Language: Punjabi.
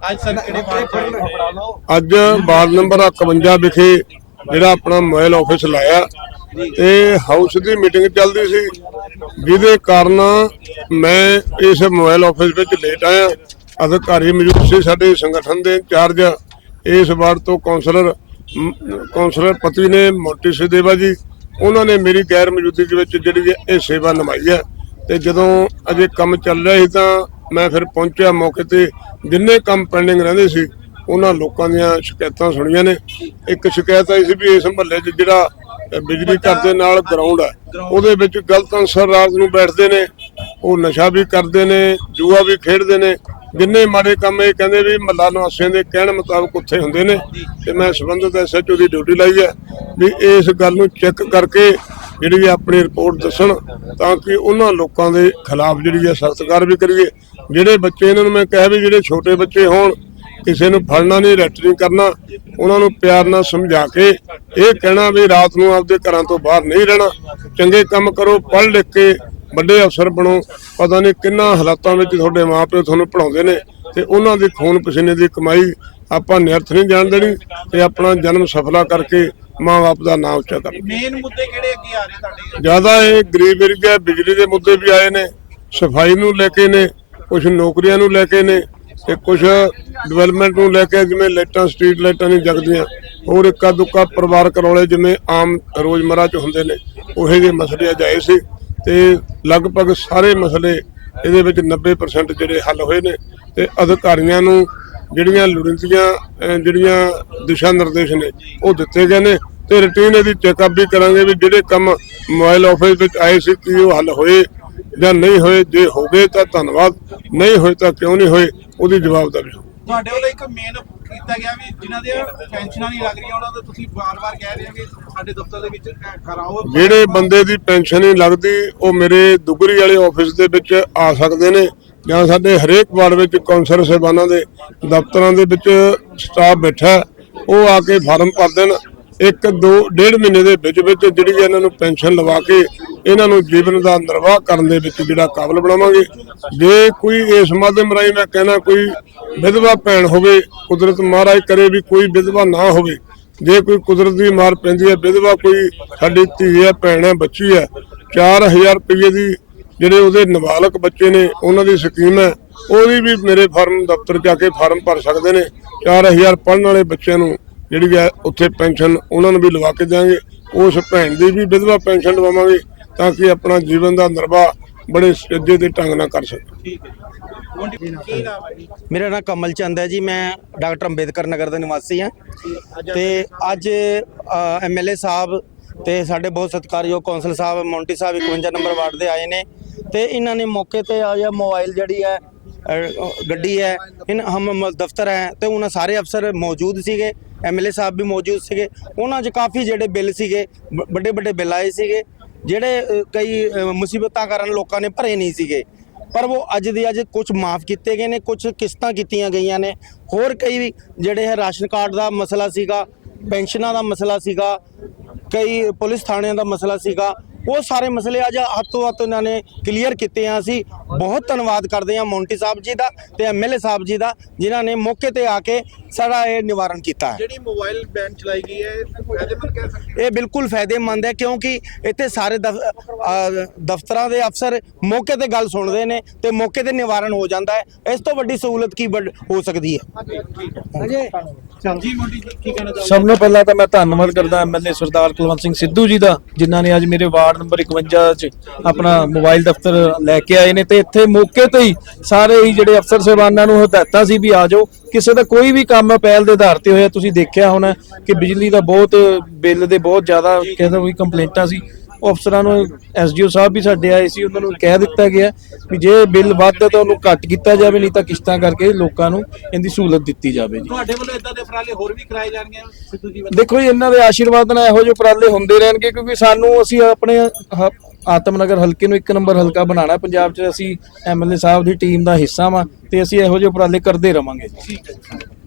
ਅੱਜ ਸਰ ਕਿਹੜੇ ਵਾਰਡ ਅੱਜ ਵਾਰਡ ਨੰਬਰ 51 ਵਿਖੇ ਜਿਹੜਾ ਆਪਣਾ ਮੋਬਾਈਲ ਆਫਿਸ ਲਾਇਆ ਤੇ ਹਾਊਸ ਦੀ ਮੀਟਿੰਗ ਚੱਲਦੀ ਸੀ। ਜਿਹਦੇ ਕਾਰਨ ਮੈਂ ਇਸ ਮੋਬਾਈਲ ਆਫਿਸ ਵਿੱਚ ਲੇਟ ਆਇਆ। ਅਧਿਕਾਰੀ ਮੌਜੂਦ ਸੀ ਸਾਡੇ ਸੰਗਠਨ ਦੇ ਇੰਚਾਰਜ। ਇਸ ਵਾਰਡ ਤੋਂ ਕਾਉਂਸਲਰ ਕਾਉਂਸਲਰ ਪਤੀ ਨੇ ਮੋਟੀ ਸਿਦੇਵਾ ਜੀ ਉਹਨਾਂ ਨੇ ਮੇਰੀ ਗੈਰ ਮੌਜੂਦਗੀ ਦੇ ਵਿੱਚ ਜਿਹੜੀ ਇਹ ਸੇਵਾ ਨਿਭਾਈ ਹੈ। ਤੇ ਜਦੋਂ ਅਜੇ ਕੰਮ ਚੱਲ ਰਿਹਾ ਸੀ ਤਾਂ ਮੈਂ ਫਿਰ ਪਹੁੰਚਿਆ ਮੌਕੇ ਤੇ ਜਿੰਨੇ ਕੰਮ ਪੈਂਡਿੰਗ ਰਹਿੰਦੇ ਸੀ, ਉਹਨਾਂ ਲੋਕਾਂ ਦੀਆਂ ਸ਼ਿਕਾਇਤਾਂ ਸੁਣੀਆਂ ਨੇ। ਇੱਕ ਸ਼ਿਕਾਇਤ ਆਈ ਸੀ ਵੀ ਇਸ ਮਹੱਲੇ 'ਚ ਜਿਹੜਾ ਬਿਜਲੀ ਘਰ ਦੇ ਨਾਲ ਗਰਾਊਂਡ ਹੈ, ਉਹਦੇ ਵਿੱਚ ਗਲਤ ਅਨਸਰ ਰਾਤ ਨੂੰ ਬੈਠਦੇ ਨੇ, ਉਹ ਨਸ਼ਾ ਵੀ ਕਰਦੇ ਨੇ, ਜੂਆ ਵੀ ਖੇਡਦੇ ਨੇ। ਜਿੰਨੇ ਮਾੜੇ ਕੰਮ ਇਹ ਕਹਿੰਦੇ ਵੀ ਮਹੱਲਾ ਨਿਵਾਸੀਆਂ ਦੇ ਕਹਿਣ ਮੁਤਾਬਕ ਉੱਥੇ ਹੁੰਦੇ ਨੇ, ਤੇ ਮੈਂ ਸੰਬੰਧਿਤ ਐਸਐਚਓ ਦੀ ਡਿਊਟੀ ਲਾਈ ਹੈ ਵੀ ਇਸ ਗੱਲ ਨੂੰ ਚੈੱਕ ਕਰਕੇ ਜਿਹੜੀ ਆਪਣੀ ਰਿਪੋਰਟ ਦੱਸਣ, ਤਾਂ ਕਿ ਉਹਨਾਂ ਲੋਕਾਂ ਦੇ ਖਿਲਾਫ ਜਿਹੜੀ ਹੈ ਸਖਤ ਕਾਰਵਾਈ ਕਰੀਏ। ਜਿਹੜੇ ਬੱਚੇ ਇਹਨਾਂ ਨੂੰ ਮੈਂ ਕਿਹਾ ਵੀ ਜਿਹੜੇ ਛੋਟੇ ਬੱਚੇ ਹੋਣ ਕਿਸੇ ਨੂੰ ਫੜਨਾ ਨਹੀਂ ਨਹੀਂ ਕਰਨਾ ਉਹਨਾਂ ਨੂੰ ਪਿਆਰ ਨਾਲ ਸਮਝਾ ਕੇ ਇਹ ਕਹਿਣਾ ਵੀ ਰਾਤ ਨੂੰ ਆਪਦੇ ਘਰਾਂ ਤੋਂ ਬਾਹਰ ਨਹੀਂ ਰਹਿਣਾ। ਚੰਗੇ ਕੰਮ ਕਰੋ ਪੜ੍ਹ ਲਿਖ ਕੇ ਵੱਡੇ ਅਫਸਰ ਬਣੋ। ਪਤਾ ਨਹੀਂ ਕਿੰਨਾ ਹਾਲਾਤਾਂ ਵਿੱਚ ਤੁਹਾਡੇ ਮਾਪੇ ਤੁਹਾਨੂੰ ਪੜਾਉਂਦੇ ਨੇ ਤੇ ਉਹਨਾਂ ਦੀ ਖੂਨ ਪਸੀਨੇ ਦੀ ਕਮਾਈ ਆਪਾਂ ਨਿਰਥ ਨਹੀਂ ਜਾਣ ਦੇਣੀ ਤੇ ਆਪਣਾ ਜਨਮ ਸਫਲਾ ਕਰਕੇ ਮਾਂ-ਬਾਪ ਦਾ ਨਾਮ ਉੱਚਾ ਕਰਨਾ ਮੇਨ ਮੁੱਦੇ ਕਿਹੜੇ ਅੱਗੇ ਆ ਰਹੇ ਤੁਹਾਡੇ? ਜ਼ਿਆਦਾ ਇਹ ਗਰੀਬ ਏਰੀਆ ਬਿਜਲੀ ਦੇ ਮੁੱਦੇ ਵੀ ਆਏ ਨੇ ਸਫ਼ਾਈ ਨੂੰ ਲੈ ਕੇ ਨੇ ਕੁਝ ਨੌਕਰੀਆਂ ਨੂੰ ਲੈ ਕੇ ਨੇ ਤੇ ਕੁਝ ਡਿਵੈਲਪਮੈਂਟ ਨੂੰ ਲੈ ਕੇ ਜਿਵੇਂ ਲਾਈਟਾਂ ਸਟਰੀਟ ਲਾਈਟਾਂ ਨਹੀਂ ਜਗਦੀਆਂ, ਹੋਰ ਇੱਕਾ ਦੁੱਕਾ ਪਰਿਵਾਰਕ ਰੌਲੇ ਜਿਵੇਂ ਆਮ ਰੋਜ਼ਮਰਾ ਚ ਹੁੰਦੇ ਨੇ, ਉਹੇ ਜਿਹੇ ਮਸਲੇ ਅੱਜ ਆਏ ਸੀ ਤੇ ਲਗਭਗ ਸਾਰੇ ਮਸਲੇ ਇਹਦੇ ਵਿੱਚ 90% ਜਿਹੜੇ ਹੱਲ ਹੋਏ ਨੇ ਤੇ ਅਧਿਕਾਰੀਆਂ ਨੂੰ ਜਿਹੜੀਆਂ ਲੋੜੀਂਦੀਆਂ ਜਿਹੜੀਆਂ ਦਿਸ਼ਾ ਨਿਰਦੇਸ਼ ਨੇ, ਉਹ ਦਿੱਤੇ ਗਏ ਨੇ ਤੇ ਰੁਟੀਨ ਇਹਦੀ ਚੈੱਕਅਪ ਵੀ ਕਰਾਂਗੇ ਵੀ ਜਿਹੜੇ ਕੰਮ ਮੋਬਾਈਲ ਆਫਿਸ ਵਿੱਚ ਆਏ ਸੀ, ਕਿ ਉਹ ਹੱਲ ਹੋਏ ਜਾਂ ਨਹੀਂ ਹੋਏ ਜੇ ਹੋ ਗਏ ਤਾਂ ਧੰਨਵਾਦ ਨਹੀਂ ਹੋਏ ਤਾਂ ਕਿਉਂ ਨਹੀਂ ਹੋਏ ਉਹਦੀ ਜਵਾਬਦਾਰੀ ਤੁਹਾਡੇ ਵੱਲੋਂ ਇੱਕ ਮੇਨ ਕੀਤਾ ਗਿਆ ਵੀ ਜਿਨ੍ਹਾਂ ਦੇ ਪੈਨਸ਼ਨਾਂ ਨਹੀਂ ਲੱਗ ਰਹੀਆਂ ਉਹਨਾਂ ਦੇ ਤੁਸੀਂ ਵਾਰ-ਵਾਰ ਕਹਿ ਰਹੇ ਹੋ ਕਿ ਸਾਡੇ ਦਫ਼ਤਰ ਦੇ ਵਿੱਚ ਕਰਾਓ ਜਿਹੜੇ ਬੰਦੇ ਦੀ ਪੈਨਸ਼ਨ ਨਹੀਂ ਲੱਗਦੀ ਉਹ ਮੇਰੇ ਦੁਗਰੀ ਵਾਲੇ ਆਫਿਸ ਦੇ ਵਿੱਚ ਆ ਸਕਦੇ ਨੇ ਜਾਂ ਸਾਡੇ ਹਰੇਕ ਵਾਰਡ ਵਿੱਚ ਕੌਂਸਲਰ ਸਾਹਿਬਾਨਾਂ ਦੇ ਦਫ਼ਤਰਾਂ ਦੇ ਵਿੱਚ ਸਟਾਫ ਬੈਠਾ ਉਹ ਆ ਕੇ ਫਾਰਮ ਭਰ ਦੇਣ। ਇੱਕ ਦੋ ਡੇਢ ਮਹੀਨੇ ਦੇ ਵਿੱਚ ਵਿੱਚ ਜਿਹੜੀ ਇਹਨਾਂ ਨੂੰ ਪੈਨਸ਼ਨ ਲਵਾ ਕੇ ਇਹਨਾਂ ਨੂੰ ਜੀਵਨ ਦਾ ਨਿਰਵਾਹ ਕਰਨ ਦੇ ਵਿੱਚ ਜਿਹੜਾ ਕਾਬਲ ਬਣਾਵਾਂਗੇ। ਜੇ ਕੋਈ ਇਸ ਮਾਧਿਅਮ ਰਾਹੀਂ ਮੈਂ ਕਹਿਣਾ ਕੋਈ ਵਿਧਵਾ ਭੈਣ ਹੋਵੇ, ਕੁਦਰਤ ਮਹਾਰਾਜ ਕਰੇ ਵੀ ਕੋਈ ਵਿਧਵਾ ਨਾ ਹੋਵੇ। ਜੇ ਕੋਈ ਕੁਦਰਤ ਦੀ ਮਾਰ ਪੈਂਦੀ ਹੈ, ਵਿਧਵਾ ਕੋਈ ਸਾਡੀ ਧੀ ਹੈ, ਭੈਣ ਹੈ, ਬੱਚੀ ਹੈ 4000 ਰੁਪਏ ਦੀ ਜਿਹੜੇ ਉਹਦੇ ਨਾਬਾਲਗ ਬੱਚੇ ਨੇ, ਉਹਨਾਂ ਦੀ ਸਕੀਮ ਹੈ, ਉਹਦੀ ਵੀ ਮੇਰੇ ਫਾਰਮ ਦਫ਼ਤਰ ਜਾ ਕੇ ਫਾਰਮ ਭਰ ਸਕਦੇ ਨੇ। 4000 ਪੜ੍ਹਨ ਵਾਲੇ ਬੱਚਿਆਂ ਨੂੰ ਜਿਹੜੀ ਹੈ ਉੱਥੇ ਪੈਨਸ਼ਨ ਉਹਨਾਂ ਨੂੰ ਵੀ ਲਵਾ ਕੇ ਦਿਆਂਗੇ। ਉਸ ਭੈਣ ਦੀ ਵੀ ਵਿਧਵਾ ਪੈਨਸ਼ਨ ਲਵਾਵਾਂਗੇ। ਤਾਂ ਕਿ ਆਪਣਾ ਜੀਵਨ ਦਾ ਨਿਰਵਾਹ ਬੜੇ ਸਿੱਧੇ ਦੇ ਢੰਗ ਨਾਲ ਕਰ ਸਕਣ। ਠੀਕ ਹੈ ਹੁਣ ਕੀ ਨਾਮ ਹੈ ਜੀ? ਮੇਰਾ ਨਾਮ ਕਮਲ ਚੰਦ ਹੈ ਜੀ ਮੈਂ ਡਾਕਟਰ ਅੰਬੇਦਕਰ ਨਗਰ ਦਾ ਨਿਵਾਸੀ ਹਾਂ। ਤੇ ਅੱਜ ਐਮਐਲਏ ਸਾਹਿਬ ਤੇ ਸਾਡੇ ਬਹੁਤ ਸਤਿਕਾਰਯੋਗ ਕੌਂਸਲ ਸਾਹਿਬ ਮੌਂਟੀ ਸਾਹਿਬ 51 ਨੰਬਰ ਵਾਰਡ ਦੇ ਆਏ ਨੇ। ਤੇ ਇਹਨਾਂ ਨੇ ਮੌਕੇ ਤੇ ਆ ਜਾਂ ਮੋਬਾਈਲ ਜਿਹੜੀ ਹੈ ਗੱਡੀ ਹੈ ਇਨ ਹਮ ਦਫ਼ਤਰ ਹੈ ਤੇ ਉਹਨਾਂ ਸਾਰੇ ਅਫਸਰ ਮੌਜੂਦ ਸੀਗੇ ਐਮਐਲਏ ਸਾਹਿਬ ਵੀ ਮੌਜੂਦ ਸੀਗੇ। ਉਹਨਾਂ 'ਚ ਕਾਫੀ ਜਿਹੜੇ ਬਿੱਲ ਸੀਗੇ ਵੱਡੇ ਵੱਡੇ ਬਿੱਲ ਆਏ ਸੀਗੇ। ਜਿਹੜੇ ਅ, ਕਈ ਅ, ਮੁਸੀਬਤਾਂ ਕਾਰਨ ਲੋਕਾਂ ਨੇ ਭਰੇ ਨਹੀਂ ਸੀਗੇ। ਪਰ ਉਹ ਅੱਜ ਦੇ ਅੱਜ ਕੁਝ ਮਾਫ ਕੀਤੇ ਗਏ ਨੇ ਕੁਝ ਕਿਸ਼ਤਾਂ ਕੀਤੀਆਂ ਗਈਆਂ ਨੇ। ਹੋਰ ਕਈ ਵੀ ਜਿਹੜੇ ਹੈ ਰਾਸ਼ਨ ਕਾਰਡ ਦਾ ਮਸਲਾ ਸੀਗਾ ਪੈਨਸ਼ਨਾਂ ਦਾ ਮਸਲਾ ਸੀਗਾ ਕਈ ਪੁਲਿਸ ਥਾਣਿਆਂ ਦਾ ਮਸਲਾ ਸੀਗਾ ਉਹ ਸਾਰੇ ਮਸਲੇ ਅੱਜ ਹੱਥੋਂ ਹੱਥ ਇਹਨਾਂ ਨੇ ਕਲੀਅਰ ਕੀਤੇ ਆ ਅਸੀਂ। ਬਹੁਤ ਧੰਨਵਾਦ ਕਰਦੇ ਹਾਂ ਮੌਂਟੀ ਸਾਹਿਬ ਜੀ ਦਾ ਤੇ ਐਮਐਲਏ ਸਾਹਿਬ ਜੀ ਦਾ ਜਿਨ੍ਹਾਂ ਨੇ ਮੌਕੇ ਤੇ ਆ ਕੇ ਸਾਡਾ ਇਹ ਨਿਵਾਰਨ ਕੀਤਾ ਹੈ। ਜਿਹੜੀ ਮੋਬਾਈਲ ਬੈਨ ਚਲਾਈ ਗਈ ਹੈ ਫਾਇਦੇਮੰਦ ਕਹਿ ਸਕਦੇ ਇਹ ਬਿਲਕੁਲ ਫਾਇਦੇਮੰਦ ਹੈ ਕਿਉਂਕਿ ਇੱਥੇ ਸਾਰੇ ਦਫ਼- ਅਹ ਦਫ਼ਤਰਾਂ ਦੇ ਅਫਸਰ ਮੌਕੇ ਤੇ ਗੱਲ ਸੁਣਦੇ ਨੇ ਤੇ ਮੌਕੇ ਤੇ ਨਿਵਾਰਨ ਹੋ ਜਾਂਦਾ ਹੈ। ਇਸ ਤੋਂ ਵੱਡੀ ਸਹੂਲਤ ਕੀ ਵੱਡ- ਹੋ ਸਕਦੀ ਹੈ? ਸਭ ਤੋਂ ਪਹਿਲਾਂ ਤਾਂ ਮੈਂ ਧੰਨਵਾਦ ਕਰਦਾ ਐਮਐਲਏ ਸਰਦਾਰ ਕੁਲਵੰਤ ਸਿੰਘ ਸਿੱਧੂ ਜੀ ਦਾ ਜਿਨ੍ਹਾਂ ਨੇ ਅੱਜ ਮੇਰੇ ਵਾਰਡ ਨੰਬਰ 51 ਚ ਆਪਣਾ ਮੋਬਾਈਲ ਦਫ਼ਤਰ ਲੈ ਕੇ ਆਏ ਨੇ ਤੇ ਇੱਥੇ ਮੌਕੇ ਤੇ ਹੀ ਸਾਰੇ ਹੀ ਜਿਹੜੇ ਅਫਸਰ ਸਾਹਿਬਾਨਾਂ ਨੂੰ ਹਦਾਇਤਾਂ ਸੀ ਵੀ ਆ ਜਾਓ। ਕਿਸੇ ਦਾ ਕੋਈ ਵੀ ਕੰਮ ਪਹਿਲ ਦੇ ਆਧਾਰ ਤੇ ਹੋਇਆ ਤੁਸੀਂ ਦੇਖਿਆ ਹੋਣਾ ਕਿ ਬਿਜਲੀ ਦਾ ਬਹੁਤ ਬਿੱਲ ਦੇ ਬਹੁਤ ਜ਼ਿਆਦਾ ਕਿਸੇ ਕੋਈ ਕੰਪਲੇਂਟਾਂ ਸੀ। ਉਹ ਅਫਸਰਾਂ ਨੂੰ ਐਸਡੀਓ ਸਾਹਿਬ ਵੀ ਸਾਡੇ ਆਏ ਸੀ ਉਹਨਾਂ ਨੂੰ ਕਹਿ ਦਿੱਤਾ ਗਿਆ ਵੀ ਜੇ ਬਿੱਲ ਵੱਧਦਾ ਤਾਂ ਉਹਨੂੰ ਘੱਟ ਕੀਤਾ ਜਾਵੇ ਨਹੀਂ ਤਾਂ ਕਿਸ਼ਤਾਂ ਕਰਕੇ ਲੋਕਾਂ ਨੂੰ ਇਹਦੀ ਸਹੂਲਤ ਦਿੱਤੀ ਜਾਵੇ ਜੀ। ਤੁਹਾਡੇ ਵੱਲੋਂ ਇਦਾਂ ਦੇ ਉਪਰਾਲੇ ਹੋਰ ਵੀ ਕਰਾਏ ਜਾਣਗੇ? ਸਿੱਧੂ ਜੀ ਵੱਲੋਂ? ਦੇਖੋ ਜੀ ਇਹਨਾਂ ਦੇ ਆਸ਼ੀਰਵਾਦ ਨਾਲ ਇਹੋ ਜਿਹੇ ਉਪਰਾਲੇ ਹੁੰਦੇ ਰਹਿਣਗੇ ਕਿਉਂਕਿ ਸਾਨੂੰ ਅਸੀਂ ਆਪਣੇ ਆਤਮਨਗਰ ਹਲਕੇ ਨੂੰ ਇੱਕ ਨੰਬਰ ਹਲਕਾ ਬਣਾਉਣਾ ਪੰਜਾਬ 'ਚ ਅਸੀਂ ਐਮਐਲਏ ਸਾਹਿਬ ਦੀ ਟੀਮ ਦਾ ਹਿੱਸਾ ਵਾਂ ਤੇ ਅਸੀਂ ਇਹੋ ਜਿਹੇ ਉਪਰਾਲੇ ਕਰਦੇ ਰਵਾਂਗੇ।